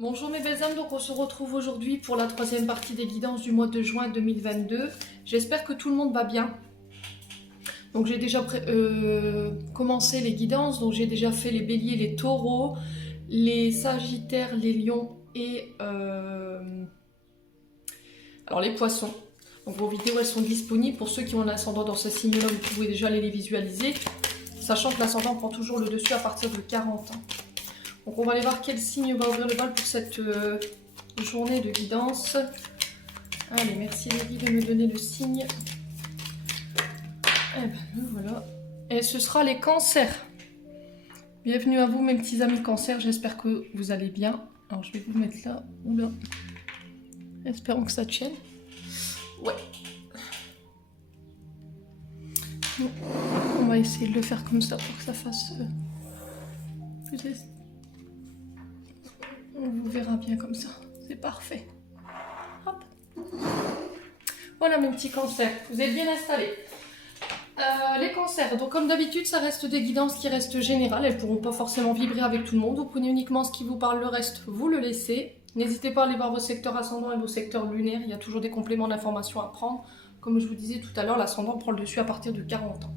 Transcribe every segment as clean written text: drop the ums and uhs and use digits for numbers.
Bonjour mes belles âmes, donc on se retrouve aujourd'hui pour la troisième partie des guidances du mois de juin 2022. J'espère que tout le monde va bien. Donc j'ai déjà commencé les guidances, donc j'ai déjà fait les béliers, les taureaux, les sagittaires, les lions et alors les poissons. Donc vos vidéos elles sont disponibles pour ceux qui ont un ascendant dans ce signe-là, vous pouvez déjà les visualiser, sachant que l'ascendant prend toujours le dessus à partir de 40 ans. Donc on va aller voir quel signe va ouvrir le bal pour cette journée de guidance. Allez, merci les guides de me donner le signe. Eh ben voilà. Et ce sera les cancers. Bienvenue à vous mes petits amis cancers, j'espère que vous allez bien. Alors je vais vous mettre là. Oula. Espérons que ça tienne. Ouais. Bon. On va essayer de le faire comme ça pour que ça fasse plus esthétique. On vous verra bien comme ça, c'est parfait. Hop. Voilà mes petits cancers, vous êtes bien installés. Les cancers, donc comme d'habitude ça reste des guidances qui restent générales, elles ne pourront pas forcément vibrer avec tout le monde, vous prenez uniquement ce qui vous parle, le reste vous le laissez. N'hésitez pas à aller voir vos secteurs ascendants et vos secteurs lunaires, il y a toujours des compléments d'informations à prendre. Comme je vous disais tout à l'heure, l'ascendant prend le dessus à partir de 40 ans.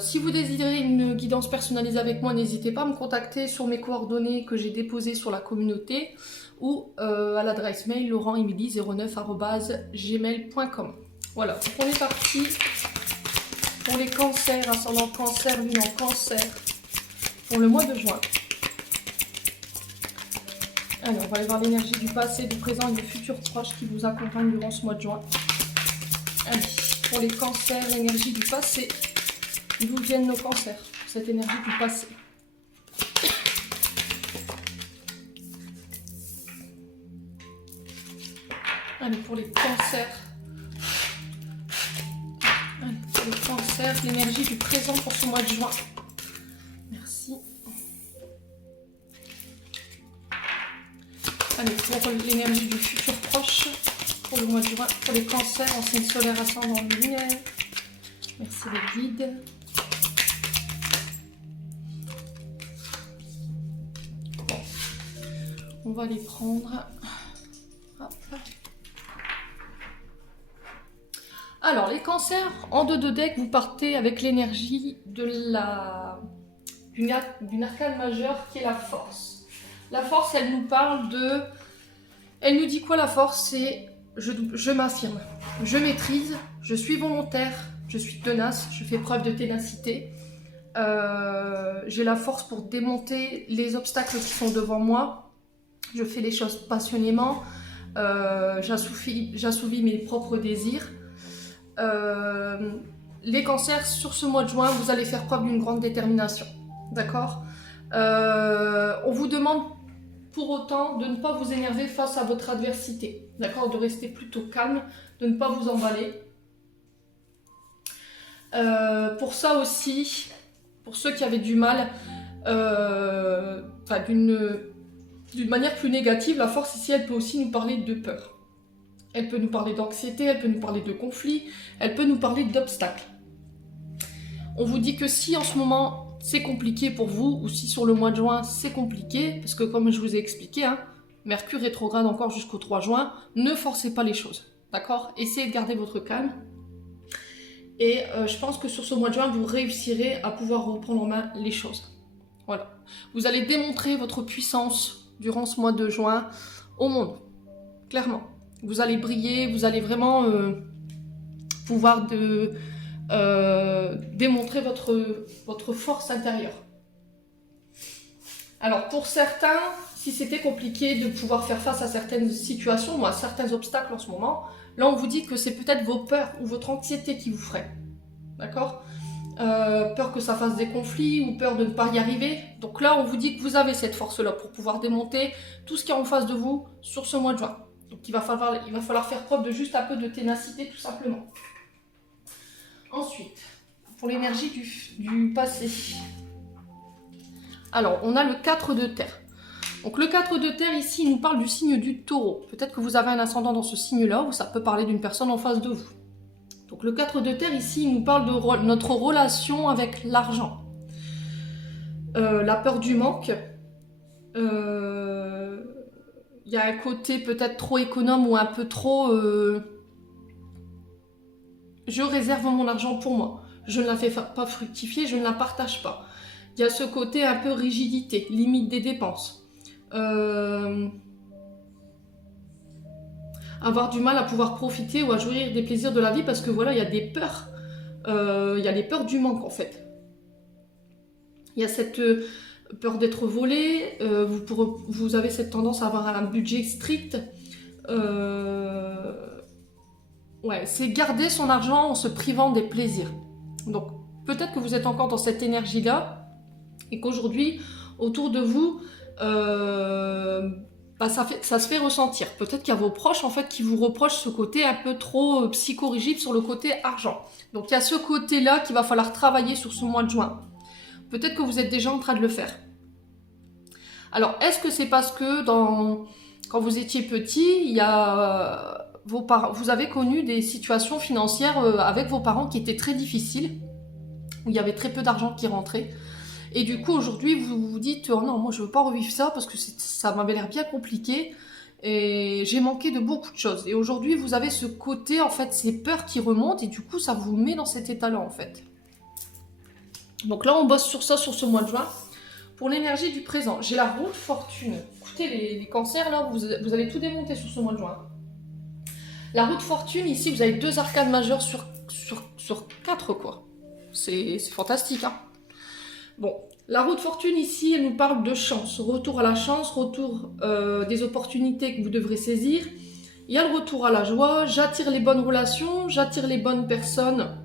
Si vous désirez une guidance personnalisée avec moi, n'hésitez pas à me contacter sur mes coordonnées que j'ai déposées sur la communauté ou à l'adresse mail laurentemily09@gmail.com. Voilà, donc on est parti pour les cancers, ascendant cancer, lune en cancer, pour le mois de juin. Alors, on va aller voir l'énergie du passé, du présent et du futur proche qui vous accompagne durant ce mois de juin. Allez. Pour les cancers, l'énergie du passé. D'où viennent nos cancers? Cette énergie du passé. Allez, pour les cancers. Allez, pour les cancers, l'énergie du présent pour ce mois de juin. Merci. Allez, pour l'énergie du futur proche. Pour le mois de juin, pour les cancers en signe solaire ascendant lunaire. Merci les guides. Bon. On va les prendre. Hop. Alors, les cancers, en 2 deck, vous partez avec l'énergie d'une arcane majeure qui est la force. La force, elle nous parle de... Elle nous dit quoi la force? C'est... Je m'affirme, je maîtrise, je suis volontaire, je suis tenace, je fais preuve de ténacité. J'ai la force pour démonter les obstacles qui sont devant moi. Je fais les choses passionnément. J'assouvis mes propres désirs. Les cancers, sur ce mois de juin, vous allez faire preuve d'une grande détermination. D'accord? On vous demande pour autant de ne pas vous énerver face à votre adversité, d'accord, de rester plutôt calme, de ne pas vous emballer. Pour ça aussi, pour ceux qui avaient du mal, d'une manière plus négative, la force ici, elle peut aussi nous parler de peur. Elle peut nous parler d'anxiété, elle peut nous parler de conflit, elle peut nous parler d'obstacles. On vous dit que si en ce moment c'est compliqué pour vous, ou si sur le mois de juin c'est compliqué, parce que comme je vous ai expliqué, hein, Mercure rétrograde encore jusqu'au 3 juin, ne forcez pas les choses, d'accord? Essayez de garder votre calme. Et je pense que sur ce mois de juin, vous réussirez à pouvoir reprendre en main les choses. Voilà. Vous allez démontrer votre puissance durant ce mois de juin au monde, clairement. Vous allez briller, vous allez vraiment pouvoir démontrer votre force intérieure. Alors pour certains, si c'était compliqué de pouvoir faire face à certaines situations ou à certains obstacles en ce moment, là on vous dit que c'est peut-être vos peurs ou votre anxiété qui vous freine. D'accord? Peur que ça fasse des conflits ou peur de ne pas y arriver. Donc là on vous dit que vous avez cette force-là pour pouvoir démonter tout ce qui est en face de vous sur ce mois de juin. Donc il va falloir faire preuve de juste un peu de ténacité tout simplement. Ensuite, pour l'énergie du passé. Alors, on a le 4 de terre. Donc le 4 de terre ici, il nous parle du signe du taureau. Peut-être que vous avez un ascendant dans ce signe-là, ou ça peut parler d'une personne en face de vous. Donc le 4 de terre ici, il nous parle de notre relation avec l'argent. La peur du manque, Il y a un côté peut-être trop économe ou un peu trop... je réserve mon argent pour moi. Je ne la fais pas fructifier, je ne la partage pas. Il y a ce côté un peu rigidité, limite des dépenses. Avoir du mal à pouvoir profiter ou à jouir des plaisirs de la vie parce que voilà, il y a des peurs. Il y a les peurs du manque en fait. Il y a cette peur d'être volé, vous avez cette tendance à avoir un budget strict. Ouais, c'est garder son argent en se privant des plaisirs. Donc peut-être que vous êtes encore dans cette énergie-là et qu'aujourd'hui, autour de vous, ça se fait ressentir. Peut-être qu'il y a vos proches en fait qui vous reprochent ce côté un peu trop psychorigide sur le côté argent. Donc il y a ce côté-là qu'il va falloir travailler sur ce mois de juin. Peut-être que vous êtes déjà en train de le faire. Alors, est-ce que c'est parce que quand vous étiez petit, il y a vous avez connu des situations financières avec vos parents qui étaient très difficiles, où il y avait très peu d'argent qui rentrait, et du coup aujourd'hui vous vous dites oh non, moi je veux pas revivre ça parce que ça m'avait l'air bien compliqué et j'ai manqué de beaucoup de choses. Et aujourd'hui vous avez ce côté en fait, ces peurs qui remontent et du coup ça vous met dans cet état-là en fait. Donc là on bosse sur ça sur ce mois de juin. Pour l'énergie du présent, j'ai la roue de fortune. Écoutez, les cancers, là, vous allez tout démonter sur ce mois de juin. La roue de fortune, ici, vous avez 2 arcanes majeures sur 4, quoi. C'est fantastique, hein. Bon, la roue de fortune, ici, elle nous parle de chance. Retour à la chance, retour des opportunités que vous devrez saisir. Il y a le retour à la joie. J'attire les bonnes relations, j'attire les bonnes personnes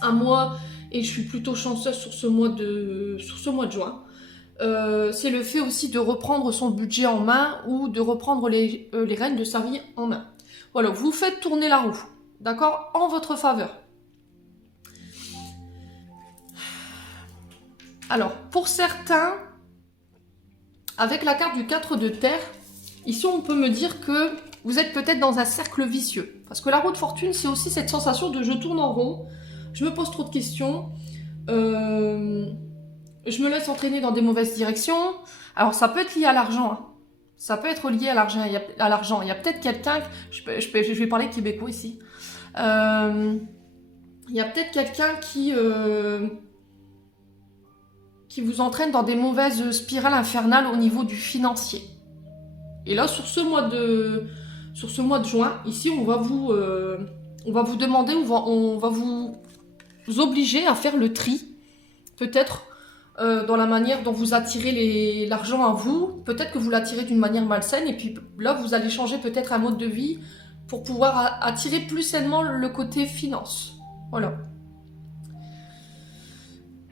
à moi. Et je suis plutôt chanceuse sur ce mois de juin. C'est le fait aussi de reprendre son budget en main ou de reprendre les rênes de sa vie en main. Voilà, vous faites tourner la roue, d'accord, en votre faveur. Alors, pour certains, avec la carte du 4 de terre, ici on peut me dire que vous êtes peut-être dans un cercle vicieux. Parce que la roue de fortune, c'est aussi cette sensation de je tourne en rond, je me pose trop de questions, je me laisse entraîner dans des mauvaises directions. Alors ça peut être lié à l'argent, hein. Ça peut être lié à l'argent. Il y a peut-être quelqu'un, je vais parler québécois ici. Il y a peut-être quelqu'un qui vous entraîne dans des mauvaises spirales infernales au niveau du financier. Et là, sur ce mois de juin, ici, on va vous demander, on va vous obliger à faire le tri, peut-être dans la manière dont vous attirez l'argent à vous. Peut-être que vous l'attirez d'une manière malsaine, et puis là, vous allez changer peut-être un mode de vie pour pouvoir attirer plus sainement le côté finance. Voilà.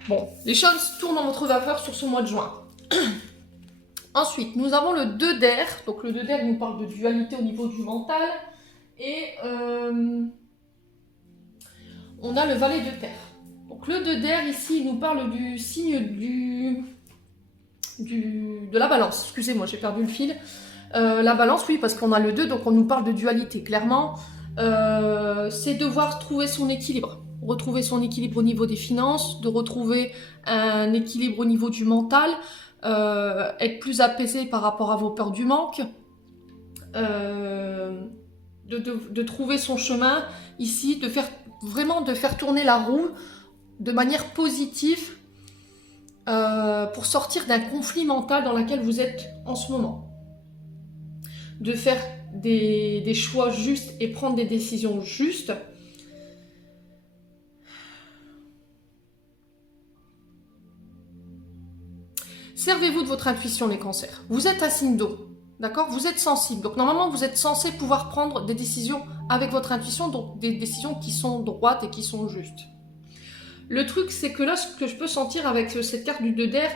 Bon, les choses tournent en votre faveur sur ce mois de juin. Ensuite, nous avons le 2 d'air. Donc le 2 d'air nous parle de dualité au niveau du mental. Et on a le valet de terre. Donc le 2 d'air ici, il nous parle du signe de la balance. Excusez-moi, j'ai perdu le fil. La balance, oui, parce qu'on a le 2, donc on nous parle de dualité. Clairement, c'est devoir trouver son équilibre. Retrouver son équilibre au niveau des finances, de retrouver un équilibre au niveau du mental, être plus apaisé par rapport à vos peurs du manque, de trouver son chemin ici, de faire tourner la roue de manière positive pour sortir d'un conflit mental dans lequel vous êtes en ce moment. De faire des choix justes et prendre des décisions justes. Servez-vous de votre intuition, les cancers. Vous êtes un signe d'eau, d'accord? Vous êtes sensible. Donc normalement, vous êtes censé pouvoir prendre des décisions avec votre intuition, donc des décisions qui sont droites et qui sont justes. Le truc, c'est que là, ce que je peux sentir avec cette carte du 2 d'air,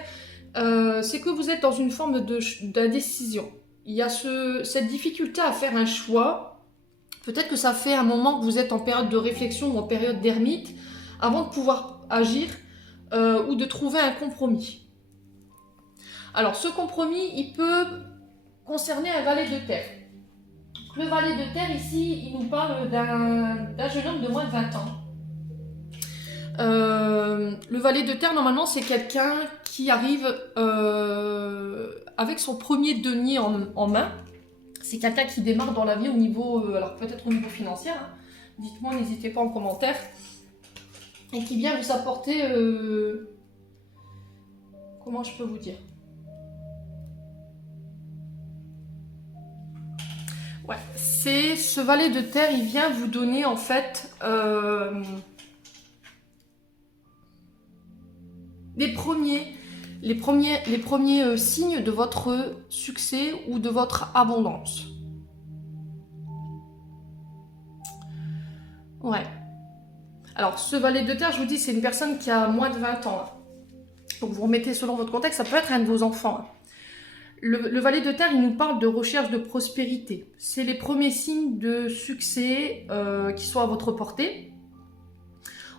c'est que vous êtes dans une forme d'indécision. Il y a cette difficulté à faire un choix. Peut-être que ça fait un moment que vous êtes en période de réflexion ou en période d'ermite, avant de pouvoir agir ou de trouver un compromis. Alors, ce compromis, il peut concerner un valet de terre. Le valet de terre, ici, il nous parle d'un jeune homme de moins de 20 ans. Le valet de terre, normalement, c'est quelqu'un qui arrive avec son premier denier en main. C'est quelqu'un qui démarre dans la vie au niveau, alors peut-être au niveau financier, hein. Dites-moi, n'hésitez pas en commentaire. Et qui vient vous apporter, comment je peux vous dire? Ouais, c'est ce valet de terre, il vient vous donner en fait les premiers signes de votre succès ou de votre abondance. Ouais. Alors, ce valet de terre, je vous dis, c'est une personne qui a moins de 20 ans. Hein. Donc, vous remettez selon votre contexte, ça peut être un de vos enfants. Hein. Le valet de terre, il nous parle de recherche de prospérité. C'est les premiers signes de succès qui sont à votre portée.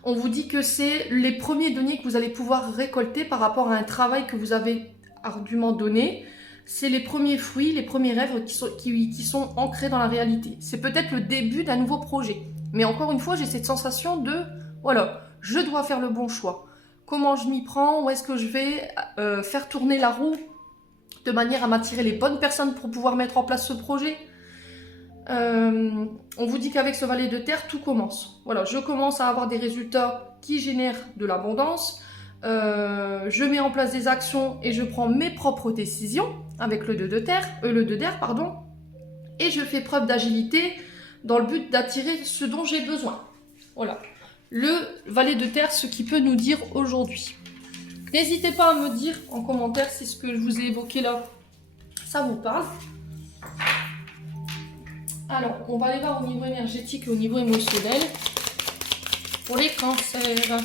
On vous dit que c'est les premiers deniers que vous allez pouvoir récolter par rapport à un travail que vous avez ardument donné. C'est les premiers fruits, les premiers rêves qui sont ancrés dans la réalité. C'est peut-être le début d'un nouveau projet. Mais encore une fois, j'ai cette sensation de, voilà, je dois faire le bon choix. Comment je m'y prends? Où est-ce que je vais faire tourner la roue de manière à m'attirer les bonnes personnes pour pouvoir mettre en place ce projet? On vous dit qu'avec ce valet de terre, tout commence. Voilà, je commence à avoir des résultats qui génèrent de l'abondance. Je mets en place des actions et je prends mes propres décisions avec le 2 de terre, pardon. Et je fais preuve d'agilité dans le but d'attirer ce dont j'ai besoin. Voilà, le valet de terre, ce qu'il peut nous dire aujourd'hui. N'hésitez pas à me dire en commentaire si ce que je vous ai évoqué là, ça vous parle. Alors, on va aller voir au niveau énergétique et au niveau émotionnel. Pour les cancers.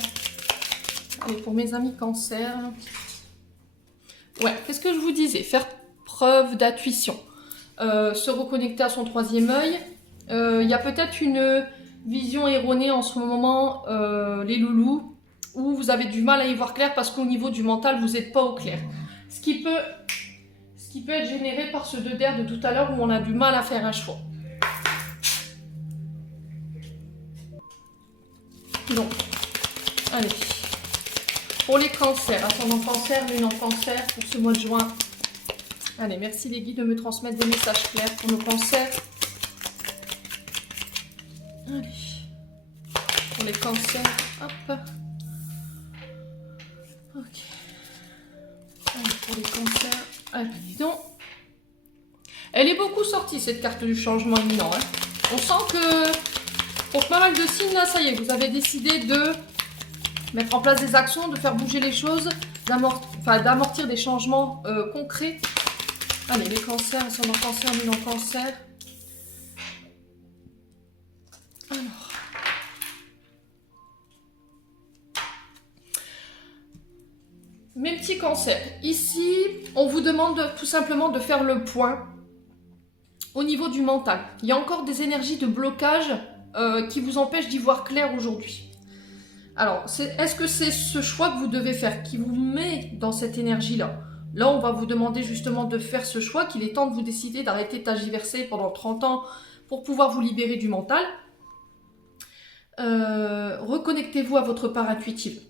Allez, pour mes amis cancers. Ouais, qu'est-ce que je vous disais? Faire preuve d'intuition. Se reconnecter à son troisième œil. Il y a peut-être une vision erronée en ce moment, les loulous, où vous avez du mal à y voir clair parce qu'au niveau du mental, vous n'êtes pas au clair. Ce qui peut être généré par ce 2 d'air de tout à l'heure où on a du mal à faire un choix. Donc, allez. Pour les cancers, ascendant cancer, lune en cancer, pour ce mois de juin. Allez, merci les guides de me transmettre des messages clairs pour nos cancers. Allez. Pour les cancers, hop. Ok. Allez, pour les cancers, allez, dis donc. Elle est beaucoup sortie, cette carte du changement imminent. Hein. On sent que, pour pas mal de signes, là, ça y est, vous avez décidé de mettre en place des actions, de faire bouger les choses, d'amortir des changements concrets. Allez, les cancers, ascendant cancer, lune en cancer. Alors. Mes petits cancers, ici, on vous demande tout simplement de faire le point au niveau du mental. Il y a encore des énergies de blocage qui vous empêchent d'y voir clair aujourd'hui. Alors, est-ce que c'est ce choix que vous devez faire qui vous met dans cette énergie-là? Là, on va vous demander justement de faire ce choix, qu'il est temps de vous décider d'arrêter de tergiverser pendant 30 ans pour pouvoir vous libérer du mental. Reconnectez-vous à votre part intuitive.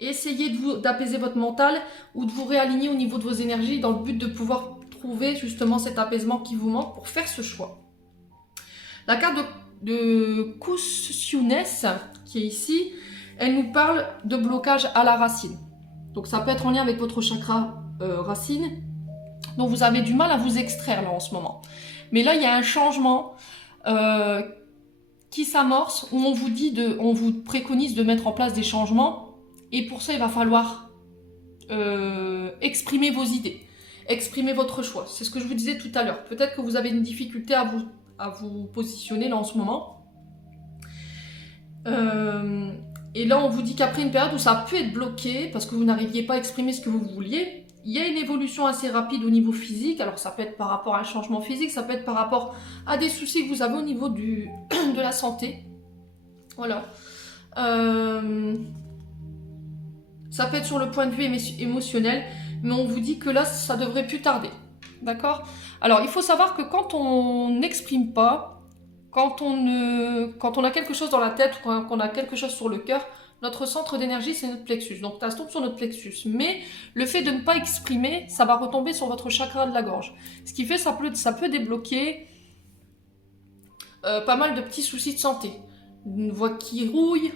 Essayez d'apaiser votre mental ou de vous réaligner au niveau de vos énergies dans le but de pouvoir trouver justement cet apaisement qui vous manque pour faire ce choix. La carte de Kusunes, qui est ici, elle nous parle de blocage à la racine. Donc ça peut être en lien avec votre chakra racine, dont vous avez du mal à vous extraire là en ce moment. Mais là, il y a un changement qui s'amorce, où on vous préconise de mettre en place des changements. Et pour ça, il va falloir exprimer vos idées, exprimer votre choix. C'est ce que je vous disais tout à l'heure. Peut-être que vous avez une difficulté à vous positionner là en ce moment. Et là, on vous dit qu'après une période où ça a pu être bloqué, parce que vous n'arriviez pas à exprimer ce que vous vouliez, il y a une évolution assez rapide au niveau physique. Alors ça peut être par rapport à un changement physique, ça peut être par rapport à des soucis que vous avez au niveau de la santé. Voilà. Ça peut être sur le point de vue émotionnel, mais on vous dit que là, ça devrait plus tarder. D'accord? Alors, il faut savoir que quand on n'exprime pas, quand on a quelque chose dans la tête ou qu'on a quelque chose sur le cœur, notre centre d'énergie, c'est notre plexus. Donc ça tombe sur notre plexus. Mais le fait de ne pas exprimer, ça va retomber sur votre chakra de la gorge. Ce qui fait ça peut débloquer pas mal de petits soucis de santé. Une voix qui rouille,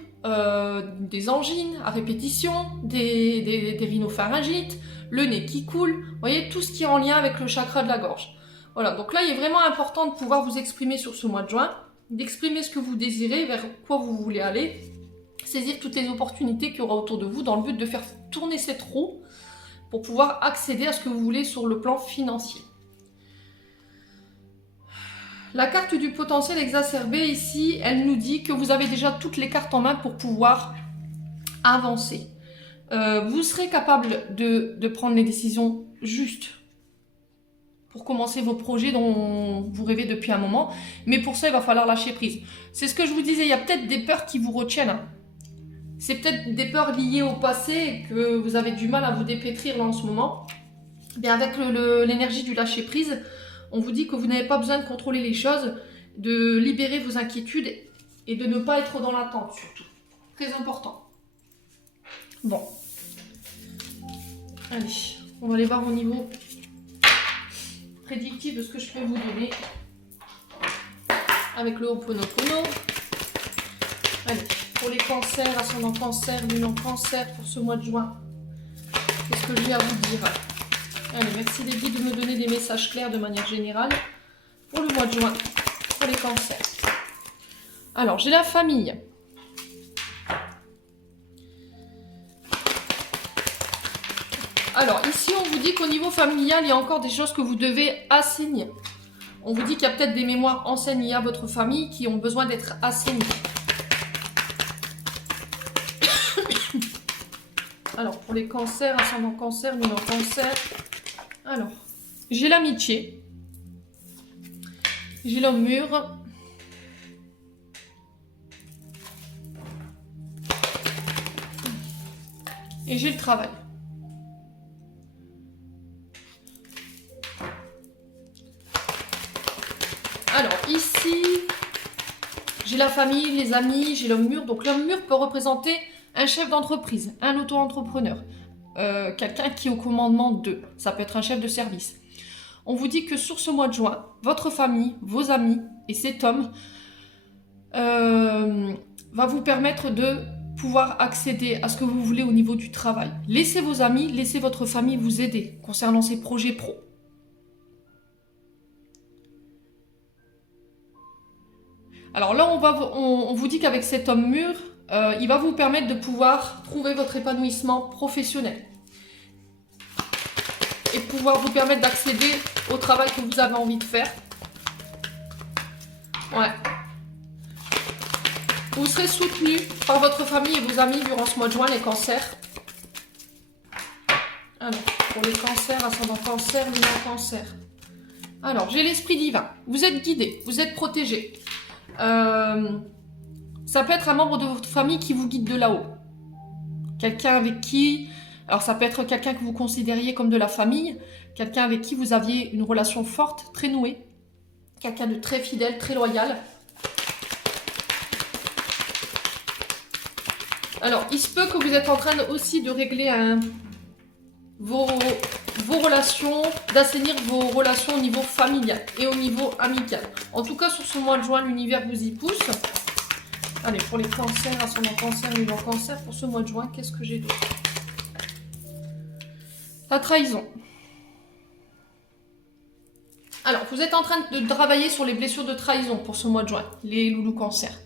des angines à répétition, des rhinopharyngites, le nez qui coule. Vous voyez, tout ce qui est en lien avec le chakra de la gorge. Voilà, donc là, il est vraiment important de pouvoir vous exprimer sur ce mois de juin, d'exprimer ce que vous désirez, vers quoi vous voulez aller, saisir toutes les opportunités qu'il y aura autour de vous dans le but de faire tourner cette roue pour pouvoir accéder à ce que vous voulez sur le plan financier. La carte du potentiel exacerbé ici, elle nous dit que vous avez déjà toutes les cartes en main pour pouvoir avancer. Vous serez capable de prendre les décisions justes pour commencer vos projets dont vous rêvez depuis un moment. Mais pour ça, il va falloir lâcher prise. C'est ce que je vous disais, il y a peut-être des peurs qui vous retiennent. Hein. C'est peut-être des peurs liées au passé et que vous avez du mal à vous dépétrir là en ce moment. Bien, avec l'énergie du lâcher prise, on vous dit que vous n'avez pas besoin de contrôler les choses, de libérer vos inquiétudes et de ne pas être dans l'attente surtout. Très important. Bon. Allez, on va aller voir au niveau prédictif de ce que je peux vous donner avec le Ho'oponopono. Allez, pour les cancers, ascendant cancer, lune en cancer pour ce mois de juin, qu'est-ce que j'ai à vous dire? Allez, merci les guides de me donner des messages clairs de manière générale pour le mois de juin, pour les cancers. Alors, j'ai la famille. Alors, ici, on vous dit qu'au niveau familial, il y a encore des choses que vous devez assainir. On vous dit qu'il y a peut-être des mémoires anciennes liées à votre famille qui ont besoin d'être assainies. Alors, pour les cancers, ascendant cancer, lune en cancer. Alors, j'ai l'amitié. J'ai l'homme mûr. Et j'ai le travail. Alors, ici, j'ai la famille, les amis, j'ai l'homme mûr. Donc, l'homme mûr peut représenter un chef d'entreprise, un auto-entrepreneur, quelqu'un qui est au commandement d'eux. Ça peut être un chef de service. On vous dit que sur ce mois de juin, votre famille, vos amis et cet homme va vous permettre de pouvoir accéder à ce que vous voulez au niveau du travail. Laissez vos amis, laissez votre famille vous aider concernant ces projets pro. Alors là, on vous dit qu'avec cet homme mûr, il va vous permettre de pouvoir trouver votre épanouissement professionnel et pouvoir vous permettre d'accéder au travail que vous avez envie de faire. Ouais. Vous serez soutenu par votre famille et vos amis durant ce mois de juin, les cancers. Alors, pour les cancers, ascendant cancer, lune en cancer. Alors, j'ai l'esprit divin. Vous êtes guidé, vous êtes protégé. Ça peut être un membre de votre famille qui vous guide de là-haut. Quelqu'un avec qui... Alors, ça peut être quelqu'un que vous considériez comme de la famille. Quelqu'un avec qui vous aviez une relation forte, très nouée. Quelqu'un de très fidèle, très loyal. Alors, il se peut que vous êtes en train aussi de régler vos relations, d'assainir vos relations au niveau familial et au niveau amical. En tout cas, sur ce mois de juin, l'univers vous y pousse. Allez, pour les cancers, ascendant cancer, lune en cancer, pour ce mois de juin, qu'est-ce que j'ai d'autre? La trahison. Alors, vous êtes en train de travailler sur les blessures de trahison pour ce mois de juin, les loulous cancers.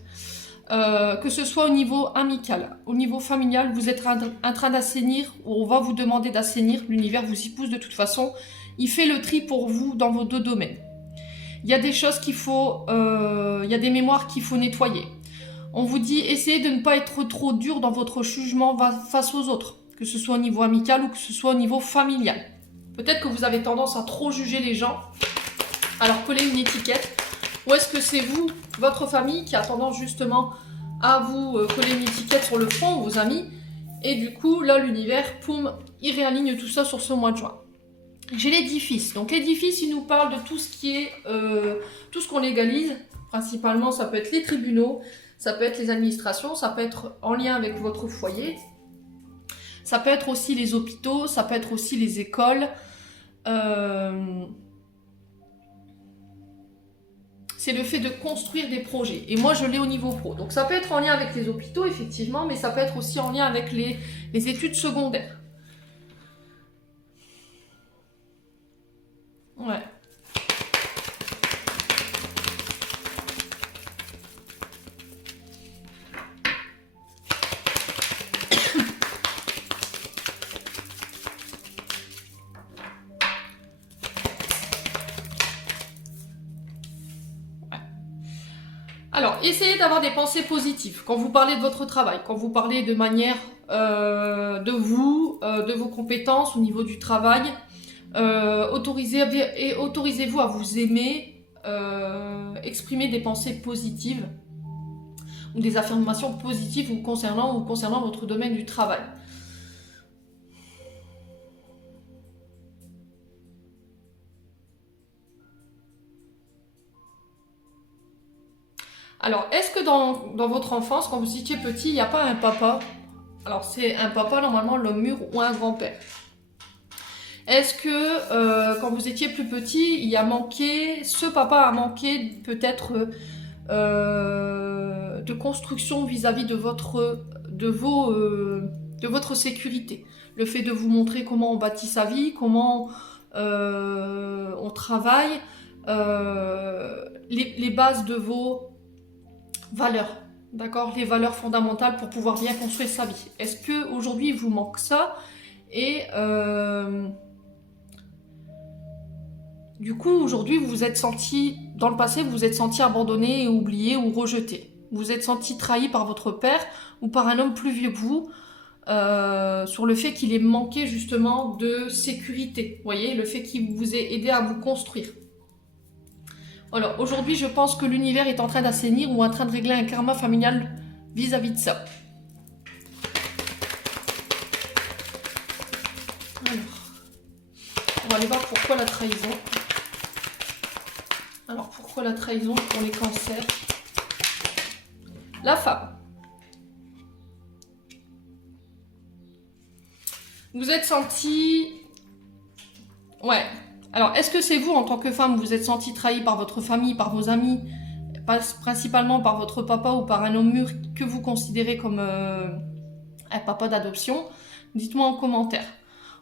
Que ce soit au niveau amical, au niveau familial, vous êtes en train d'assainir, ou on va vous demander d'assainir, l'univers vous y pousse de toute façon, il fait le tri pour vous dans vos deux domaines. Il y a des choses qu'il faut, il y a des mémoires qu'il faut nettoyer. On vous dit, essayez de ne pas être trop dur dans votre jugement face aux autres, que ce soit au niveau amical ou que ce soit au niveau familial. Peut-être que vous avez tendance à trop juger les gens, alors coller une étiquette. Ou est-ce que c'est vous, votre famille, qui a tendance justement à vous coller une étiquette sur le front, vos amis, et du coup, là, l'univers, poum, il réaligne tout ça sur ce mois de juin. J'ai l'édifice. Donc l'édifice, il nous parle de tout ce qui est, tout ce qu'on légalise. Principalement, ça peut être les tribunaux, Ça peut être les administrations, ça peut être en lien avec votre foyer. Ça peut être aussi les hôpitaux, ça peut être aussi les écoles. C'est le fait de construire des projets. Et moi, je l'ai au niveau pro. Donc, ça peut être en lien avec les hôpitaux, effectivement, mais ça peut être aussi en lien avec les études secondaires. Ouais. Alors, essayez d'avoir des pensées positives quand vous parlez de votre travail, quand vous parlez de manière de vous, de vos compétences au niveau du travail. Autorisez-vous à vous aimer, exprimer des pensées positives ou des affirmations positives vous concernant votre domaine du travail. Alors, est-ce que dans votre enfance, quand vous étiez petit, il n'y a pas un papa? Alors, c'est un papa, normalement, l'homme mûr ou un grand-père. Est-ce que, quand vous étiez plus petit, ce papa a manqué peut-être de construction vis-à-vis de votre sécurité? Le fait de vous montrer comment on bâtit sa vie, comment on travaille, les bases de vos valeurs, d'accord, les valeurs fondamentales pour pouvoir bien construire sa vie. Est-ce que aujourd'hui il vous manque ça? Et du coup aujourd'hui vous vous êtes senti, dans le passé vous vous êtes senti abandonné et oublié ou rejeté. Vous vous êtes senti trahi par votre père ou par un homme plus vieux que vous sur le fait qu'il ait manqué justement de sécurité. Vous voyez, le fait qu'il vous ait aidé à vous construire. Alors, aujourd'hui, je pense que l'univers est en train d'assainir ou en train de régler un karma familial vis-à-vis de ça. Alors, on va aller voir pourquoi la trahison. Alors, pourquoi la trahison pour les cancers? La femme. Vous êtes senti... Ouais. Alors, est-ce que c'est vous, en tant que femme, vous êtes senti trahi par votre famille, par vos amis, principalement par votre papa ou par un homme mûr que vous considérez comme un papa d'adoption? Dites-moi en commentaire.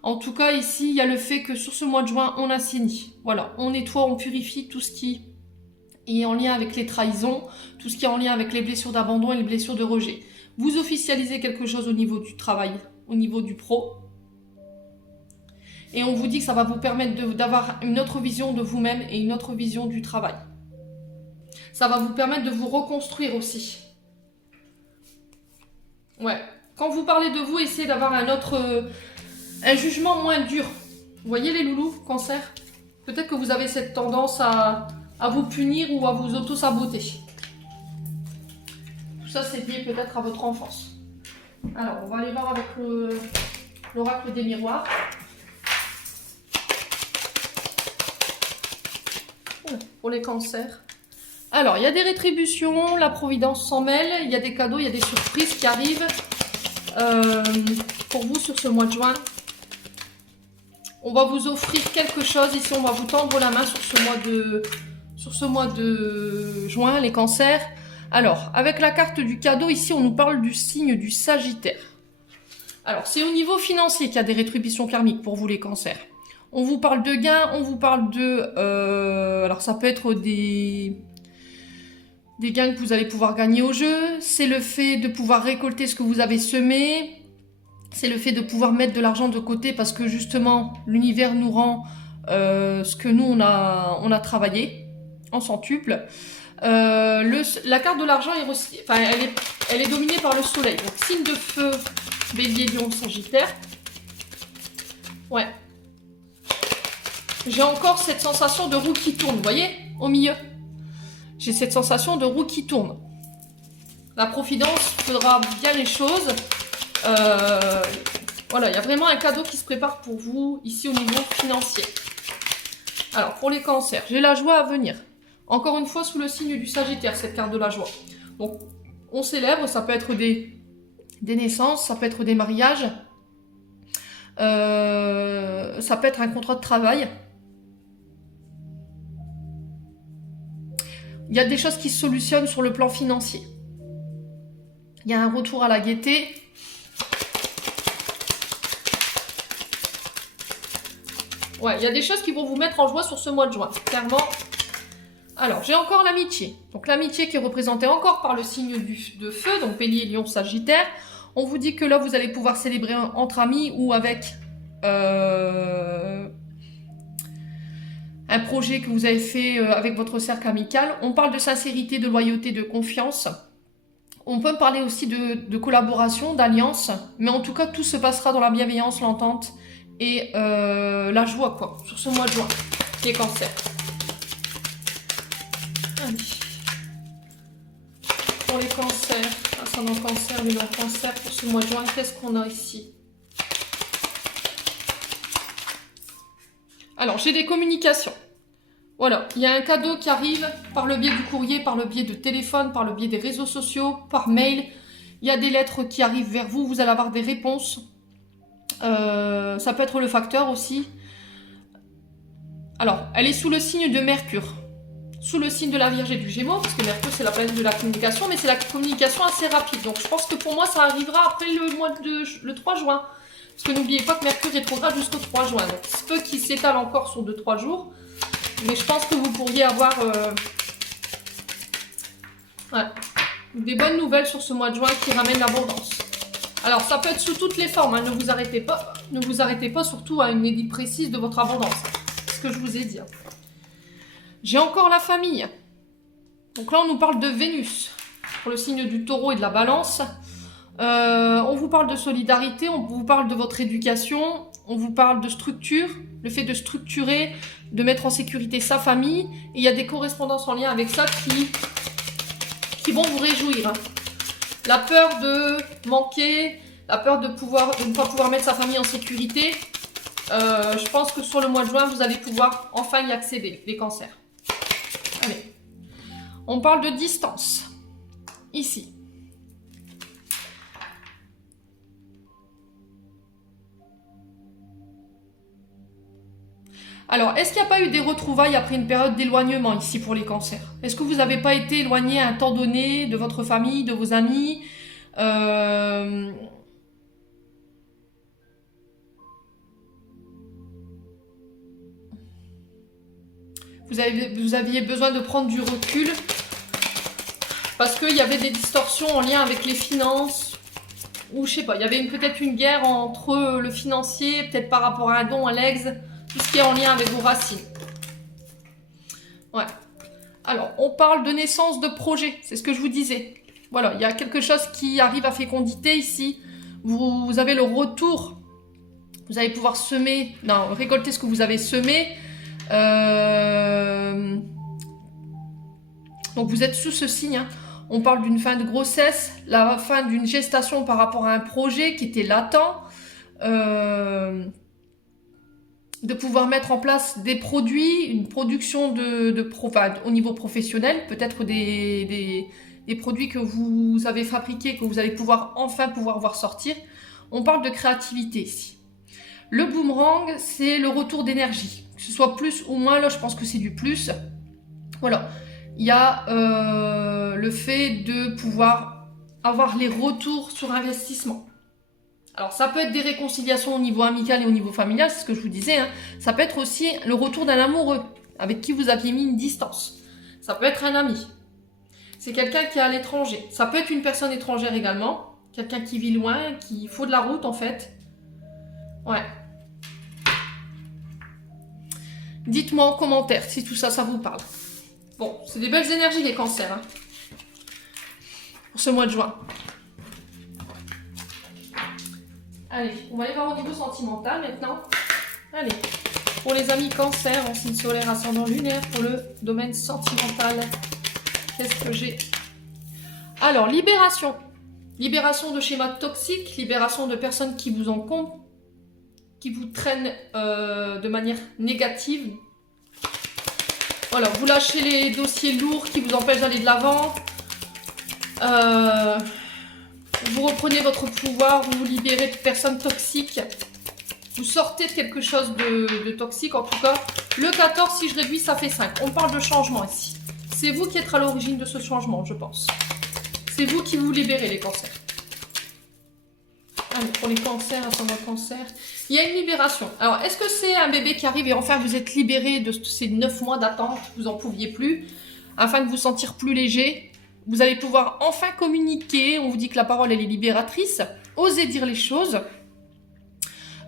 En tout cas, ici, il y a le fait que sur ce mois de juin, on assainit. Voilà, on nettoie, on purifie tout ce qui est en lien avec les trahisons, tout ce qui est en lien avec les blessures d'abandon et les blessures de rejet. Vous officialisez quelque chose au niveau du travail, au niveau du pro. Et on vous dit que ça va vous permettre d'avoir une autre vision de vous-même et une autre vision du travail. Ça va vous permettre de vous reconstruire aussi. Ouais. Quand vous parlez de vous, essayez d'avoir un jugement moins dur. Vous voyez les loulous, cancer? Peut-être que vous avez cette tendance à vous punir ou à vous auto-saboter. Tout ça, c'est lié peut-être à votre enfance. Alors, on va aller voir avec l'oracle des miroirs. Pour les cancers. Alors, il y a des rétributions, la providence s'en mêle, il y a des cadeaux, il y a des surprises qui arrivent pour vous sur ce mois de juin. On va vous offrir quelque chose, ici on va vous tendre la main sur ce mois de juin, les cancers. Alors, avec la carte du cadeau, ici on nous parle du signe du Sagittaire. Alors, c'est au niveau financier qu'il y a des rétributions karmiques pour vous les cancers. On vous parle de gains, on vous parle de... alors ça peut être des gains que vous allez pouvoir gagner au jeu. C'est le fait de pouvoir récolter ce que vous avez semé. C'est le fait de pouvoir mettre de l'argent de côté parce que justement, l'univers nous rend ce que nous, on a travaillé en centuple. La carte de l'argent, elle est dominée par le soleil. Donc signe de feu, bélier, lion, sagittaire. Ouais. J'ai encore cette sensation de roue qui tourne, vous voyez, au milieu. J'ai cette sensation de roue qui tourne. La providence fera bien les choses. Voilà, il y a vraiment un cadeau qui se prépare pour vous, ici au niveau financier. Alors, pour les cancers, j'ai la joie à venir. Encore une fois, sous le signe du Sagittaire, cette carte de la joie. Donc, On célèbre, ça peut être des naissances, ça peut être des mariages, ça peut être un contrat de travail. Il y a des choses qui se solutionnent sur le plan financier. Il y a un retour à la gaieté. Ouais, il y a des choses qui vont vous mettre en joie sur ce mois de juin, clairement. Alors, j'ai encore l'amitié. Donc l'amitié qui est représentée encore par le signe de feu, donc Bélier, Lion, Sagittaire. On vous dit que là, vous allez pouvoir célébrer entre amis ou avec un projet que vous avez fait avec votre cercle amical. On parle de sincérité, de loyauté, de confiance. On peut parler aussi de collaboration, d'alliance. Mais en tout cas, tout se passera dans la bienveillance, l'entente et la joie, quoi, sur ce mois de juin, qui est Cancer. Allez. Pour les cancers, ascendant Cancer, lunaire Cancer, pour ce mois de juin, qu'est-ce qu'on a ici? Alors, j'ai des communications. Voilà, il y a un cadeau qui arrive par le biais du courrier, par le biais de téléphone, par le biais des réseaux sociaux, par mail. Il y a des lettres qui arrivent vers vous, vous allez avoir des réponses. Ça peut être le facteur aussi. Alors, elle est sous le signe de Mercure. Sous le signe de la Vierge et du Gémeaux, parce que Mercure c'est la planète de la communication, mais c'est la communication assez rapide. Donc je pense que pour moi ça arrivera après le 3 juin. Parce que n'oubliez pas que Mercure rétrograde jusqu'au 3 juin. Donc il se peut qu'il s'étale encore sur 2-3 jours. Mais je pense que vous pourriez avoir des bonnes nouvelles sur ce mois de juin qui ramènent l'abondance. Alors ça peut être sous toutes les formes, hein. Ne vous arrêtez pas surtout à une édite précise de votre abondance. C'est ce que je vous ai dit. J'ai encore la famille. Donc là, on nous parle de Vénus, pour le signe du Taureau et de la Balance. On vous parle de solidarité, on vous parle de votre éducation, on vous parle de structure, le fait de structurer, de mettre en sécurité sa famille. Et il y a des correspondances en lien avec ça qui vont vous réjouir. La peur de manquer, la peur de ne pas pouvoir mettre sa famille en sécurité. Je pense que sur le mois de juin, vous allez pouvoir enfin y accéder, les cancers. Allez. On parle de distance. Ici. Alors, est-ce qu'il n'y a pas eu des retrouvailles après une période d'éloignement ici pour les cancers? Est-ce que vous n'avez pas été éloigné à un temps donné de votre famille, de vos amis? Vous aviez besoin de prendre du recul parce qu'il y avait des distorsions en lien avec les finances, ou je sais pas, il y avait peut-être une guerre entre le financier, peut-être par rapport à un don, à l'ex, tout ce qui est en lien avec vos racines. Ouais. Alors, on parle de naissance de projet, c'est ce que je vous disais. Voilà, il y a quelque chose qui arrive à fécondité ici. Vous avez le retour. Vous allez pouvoir semer, non, récolter ce que vous avez semé. Donc vous êtes sous ce signe, hein. On parle d'une fin de grossesse, la fin d'une gestation par rapport à un projet qui était latent, de pouvoir mettre en place des produits, une production au niveau professionnel, peut-être des produits que vous avez fabriqués, que vous allez enfin pouvoir voir sortir. On parle de créativité ici. Le boomerang, c'est le retour d'énergie. Que ce soit plus ou moins, là je pense que c'est du plus. Voilà. Il y a le fait de pouvoir avoir les retours sur investissement. Alors ça peut être des réconciliations au niveau amical et au niveau familial, c'est ce que je vous disais, hein. Ça peut être aussi le retour d'un amoureux avec qui vous aviez mis une distance. Ça peut être un ami. C'est quelqu'un qui est à l'étranger. Ça peut être une personne étrangère également. Quelqu'un qui vit loin, qui faut de la route en fait. Ouais. Dites-moi en commentaire si tout ça, ça vous parle. Bon, c'est des belles énergies les cancers, hein, pour ce mois de juin. Allez, on va aller voir au niveau sentimental maintenant. Allez, pour les amis cancers en signe solaire, ascendant lunaire, pour le domaine sentimental, qu'est-ce que j'ai? Alors, libération. Libération de schémas toxiques, libération de personnes qui vous encombrent, qui vous traînent de manière négative. Voilà, vous lâchez les dossiers lourds qui vous empêchent d'aller de l'avant. Vous reprenez votre pouvoir, vous vous libérez de personnes toxiques. Vous sortez de quelque chose de toxique, en tout cas. Le 14, si je réduis, ça fait 5. On parle de changement ici. C'est vous qui êtes à l'origine de ce changement, je pense. C'est vous qui vous libérez, les cancers. Allez, pour les cancers, ascendant cancer, il y a une libération. Alors, est-ce que c'est un bébé qui arrive et enfin vous êtes libéré de ces 9 mois d'attente, vous n'en pouviez plus, afin de vous sentir plus léger? Vous allez pouvoir enfin communiquer, on vous dit que la parole elle est libératrice, osez dire les choses,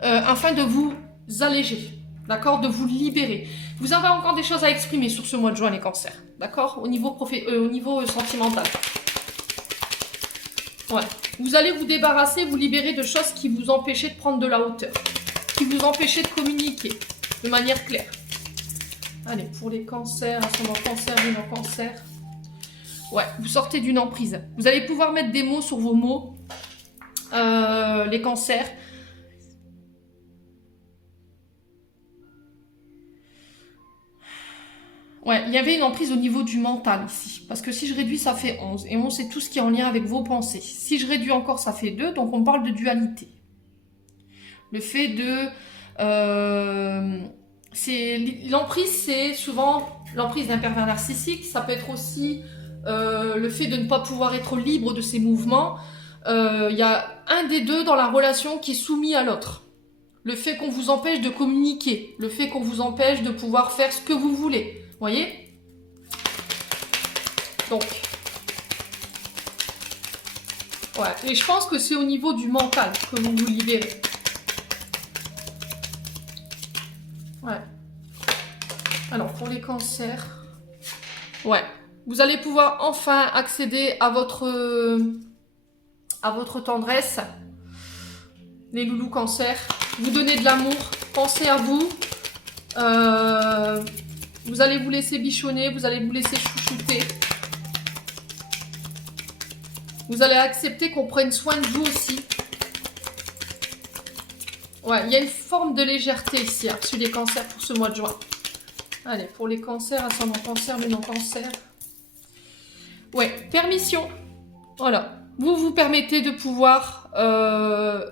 afin de vous alléger, d'accord, de vous libérer. Vous avez encore des choses à exprimer sur ce mois de juin, les cancers, d'accord, au niveau sentimental. Ouais. Vous allez vous débarrasser, vous libérer de choses qui vous empêchaient de prendre de la hauteur, qui vous empêchaient de communiquer de manière claire. Allez, pour les cancers, ascendant cancer, lune en cancer. Ouais, vous sortez d'une emprise. Vous allez pouvoir mettre des mots sur vos mots, les cancers. Ouais, il y avait une emprise au niveau du mental ici. Parce que si je réduis, ça fait 11. Et 11, c'est tout ce qui est en lien avec vos pensées. Si je réduis encore, ça fait 2. Donc, on parle de dualité. Le fait de... l'emprise, c'est souvent l'emprise d'un pervers narcissique. Ça peut être aussi le fait de ne pas pouvoir être libre de ses mouvements. Il y a un des deux dans la relation qui est soumis à l'autre. Le fait qu'on vous empêche de communiquer. Le fait qu'on vous empêche de pouvoir faire ce que vous voulez. Voyez? Donc, ouais. Et je pense que c'est au niveau du mental que vous vous libérez. Ouais. Alors, pour les cancers, ouais. Vous allez pouvoir enfin accéder à votre tendresse. Les loulous cancers. Vous donnez de l'amour. Pensez à vous. Vous allez vous laisser bichonner, vous allez vous laisser chouchouter. Vous allez accepter qu'on prenne soin de vous aussi. Ouais, il y a une forme de légèreté ici, hein, sur les cancers pour ce mois de juin. Allez, pour les cancers, ascendant cancer, lune en cancer. Ouais, permission. Voilà. Vous vous permettez de pouvoir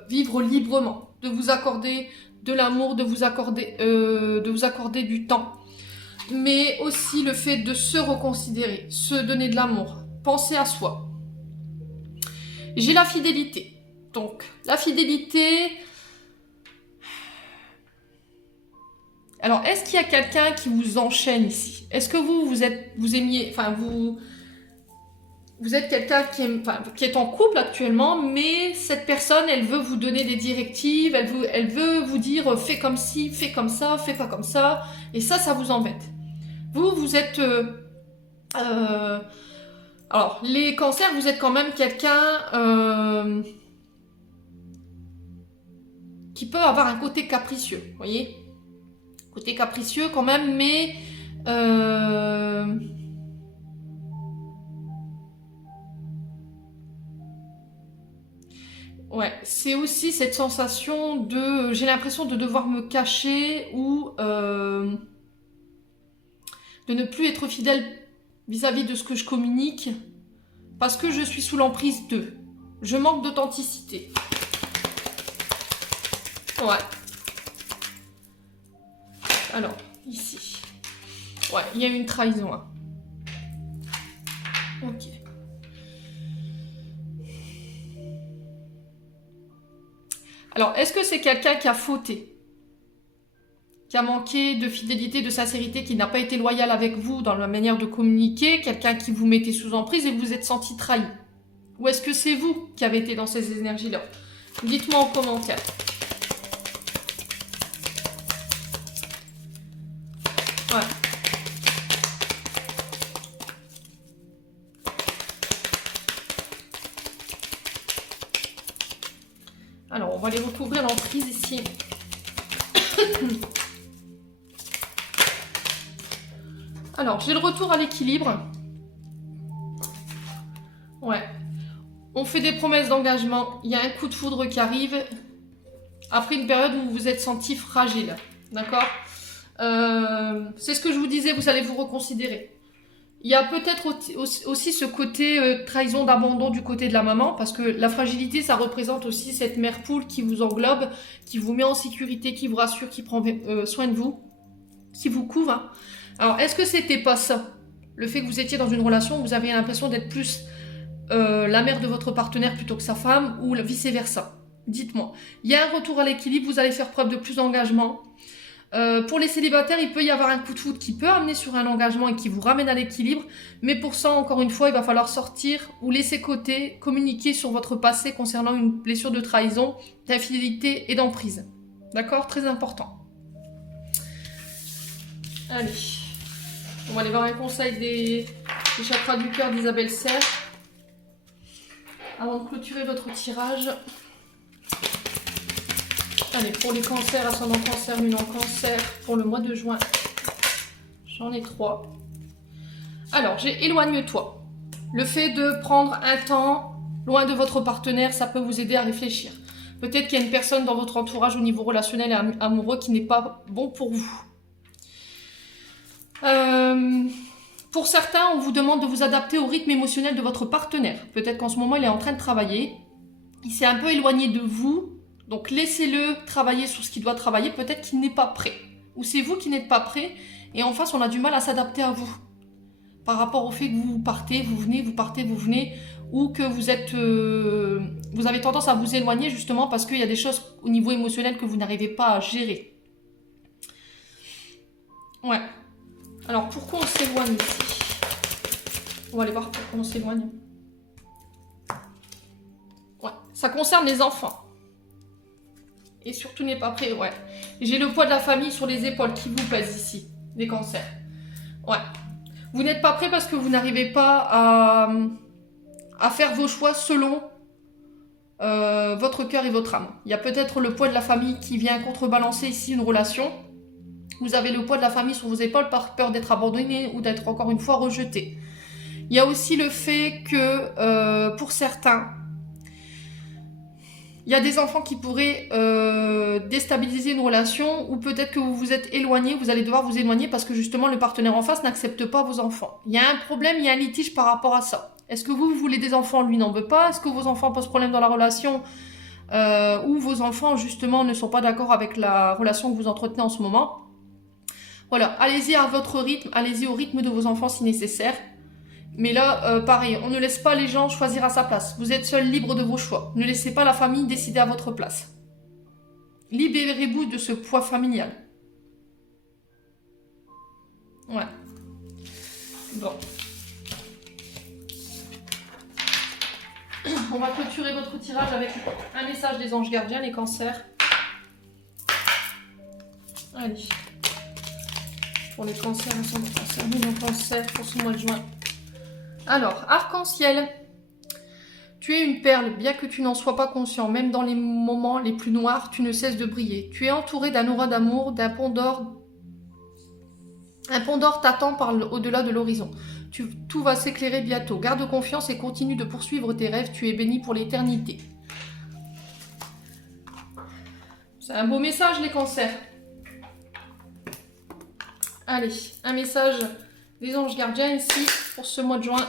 vivre librement, de vous accorder de l'amour, de vous accorder du temps. Mais aussi le fait de se reconsidérer, se donner de l'amour, penser à soi. J'ai la fidélité. Donc, la fidélité... Alors, est-ce qu'il y a quelqu'un qui vous enchaîne ici? Est-ce que vous êtes quelqu'un qui est en couple actuellement, mais cette personne, elle veut vous donner des directives, elle veut vous dire fais comme ci, fais comme ça, fais pas comme ça, et ça vous embête. Vous êtes... alors, les cancers, vous êtes quand même quelqu'un qui peut avoir un côté capricieux, vous voyez? Côté capricieux quand même, mais... ouais, c'est aussi cette sensation de... J'ai l'impression de devoir me cacher ou... de ne plus être fidèle vis-à-vis de ce que je communique parce que je suis sous l'emprise d'eux. Je manque d'authenticité. Ouais. Alors, ici. Ouais, il y a une trahison. Hein. Ok. Alors, est-ce que c'est quelqu'un qui a fauté ? Qui a manqué de fidélité, de sincérité, qui n'a pas été loyal avec vous dans la manière de communiquer, quelqu'un qui vous mettait sous emprise et vous vous êtes senti trahi? Ou est-ce que c'est vous qui avez été dans ces énergies-là? Dites-moi en commentaire. Ouais. Alors, on va aller recouvrir l'emprise ici. Alors, j'ai le retour à l'équilibre. Ouais. On fait des promesses d'engagement. Il y a un coup de foudre qui arrive. Après une période où vous vous êtes senti fragile. D'accord ? C'est ce que je vous disais, vous allez vous reconsidérer. Il y a peut-être aussi ce côté trahison d'abandon du côté de la maman, parce que la fragilité, ça représente aussi cette mère poule qui vous englobe, qui vous met en sécurité, qui vous rassure, qui prend soin de vous, qui vous couvre. Hein. Alors, est-ce que c'était pas ça? Le fait que vous étiez dans une relation où vous avez l'impression d'être plus la mère de votre partenaire plutôt que sa femme, ou vice-versa? Dites-moi. Il y a un retour à l'équilibre, vous allez faire preuve de plus d'engagement. Pour les célibataires, il peut y avoir un coup de foudre qui peut amener sur un engagement et qui vous ramène à l'équilibre. Mais pour ça, encore une fois, il va falloir sortir ou laisser côté, communiquer sur votre passé concernant une blessure de trahison, d'infidélité et d'emprise. D'accord? Très important. Allez. On va aller voir un conseil des chakras du cœur d'Isabelle Serre. Avant de clôturer votre tirage. Allez, pour les cancers, ascendant cancer, lune en cancer, pour le mois de juin, j'en ai 3. Alors, j'ai éloigne-toi. Le fait de prendre un temps loin de votre partenaire, ça peut vous aider à réfléchir. Peut-être qu'il y a une personne dans votre entourage au niveau relationnel et amoureux qui n'est pas bon pour vous. Pour certains, on vous demande de vous adapter au rythme émotionnel de votre partenaire. Peut-être qu'en ce moment, il est en train de travailler. Il s'est un peu éloigné de vous. Donc laissez-le travailler sur ce qu'il doit travailler, peut-être qu'il n'est pas prêt. Ou c'est vous qui n'êtes pas prêt, et en face on a du mal à s'adapter à vous. Par rapport au fait que vous partez, vous venez, vous partez, vous venez, ou que vous êtes, vous avez tendance à vous éloigner justement parce qu'il y a des choses au niveau émotionnel que vous n'arrivez pas à gérer. Ouais. Alors pourquoi on s'éloigne ici? On va aller voir pourquoi on s'éloigne. Ouais. Ça concerne les enfants. Et surtout n'est pas prêt, ouais. J'ai le poids de la famille sur les épaules qui vous pèse ici, des cancers. Ouais. Vous n'êtes pas prêt parce que vous n'arrivez pas à faire vos choix selon votre cœur et votre âme. Il y a peut-être le poids de la famille qui vient contrebalancer ici une relation. Vous avez le poids de la famille sur vos épaules par peur d'être abandonné ou d'être encore une fois rejeté. Il y a aussi le fait que pour certains, il y a des enfants qui pourraient déstabiliser une relation, ou peut-être que vous vous êtes éloigné, vous allez devoir vous éloigner parce que justement le partenaire en face n'accepte pas vos enfants. Il y a un problème, il y a un litige par rapport à ça. Est-ce que vous voulez des enfants, lui n'en veut pas? Est-ce que vos enfants posent problème dans la relation ou vos enfants justement ne sont pas d'accord avec la relation que vous entretenez en ce moment? Voilà, allez-y à votre rythme, allez-y au rythme de vos enfants si nécessaire. Mais là, pareil, on ne laisse pas les gens choisir à sa place. Vous êtes seul libre de vos choix. Ne laissez pas la famille décider à votre place. Libérez-vous de ce poids familial. Ouais. Bon. On va clôturer votre tirage avec un message des anges gardiens, les cancers. Allez. Pour les cancers, ascendant cancer, lune en cancer, pour ce mois de juin. Alors, arc-en-ciel, tu es une perle, bien que tu n'en sois pas conscient, même dans les moments les plus noirs, tu ne cesses de briller. Tu es entouré d'un aura d'amour, d'un pont d'or. Un pont d'or t'attend au-delà de l'horizon. Tout va s'éclairer bientôt. Garde confiance et continue de poursuivre tes rêves, tu es béni pour l'éternité. C'est un beau message, les cancers. Allez, un message des anges gardiens ici pour ce mois de juin.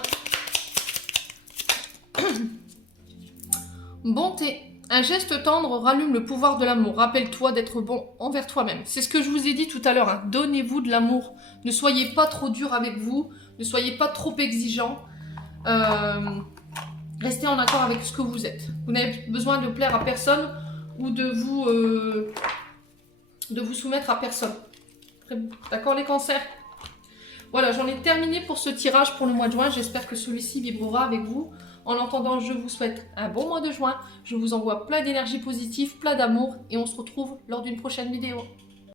Bonté. Un geste tendre rallume le pouvoir de l'amour. Rappelle-toi d'être bon envers toi-même. C'est ce que je vous ai dit tout à l'heure. Hein. Donnez-vous de l'amour. Ne soyez pas trop dur avec vous. Ne soyez pas trop exigeant. Restez en accord avec ce que vous êtes. Vous n'avez besoin de plaire à personne ou de vous soumettre à personne. D'accord les cancers? Voilà, j'en ai terminé pour ce tirage pour le mois de juin. J'espère que celui-ci vibrera avec vous. En attendant, je vous souhaite un bon mois de juin. Je vous envoie plein d'énergie positive, plein d'amour et on se retrouve lors d'une prochaine vidéo.